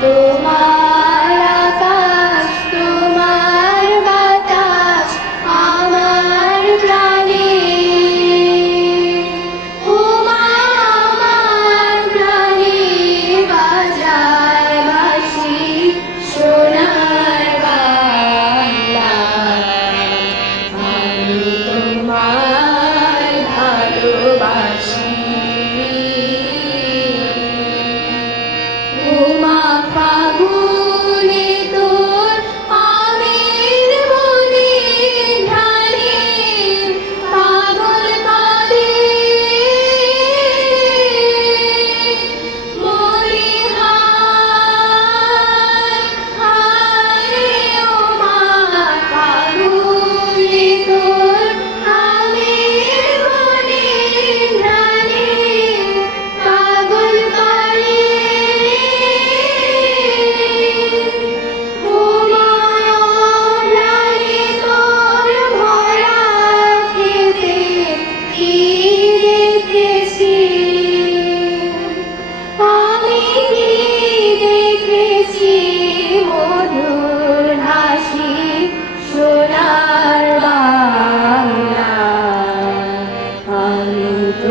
তোমার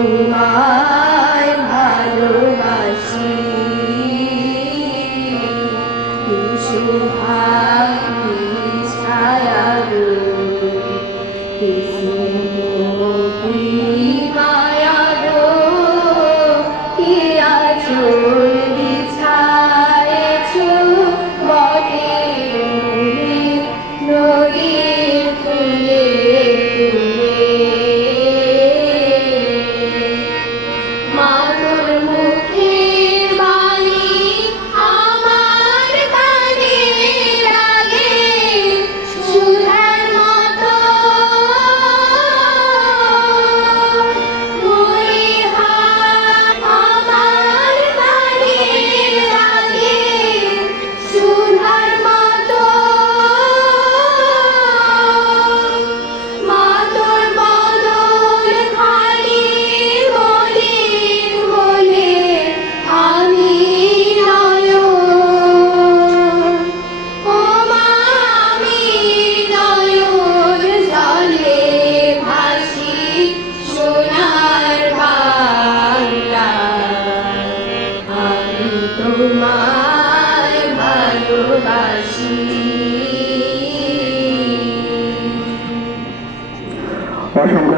তোমায় ভালোবাসি। সুহাই ছায়া অসংখ্য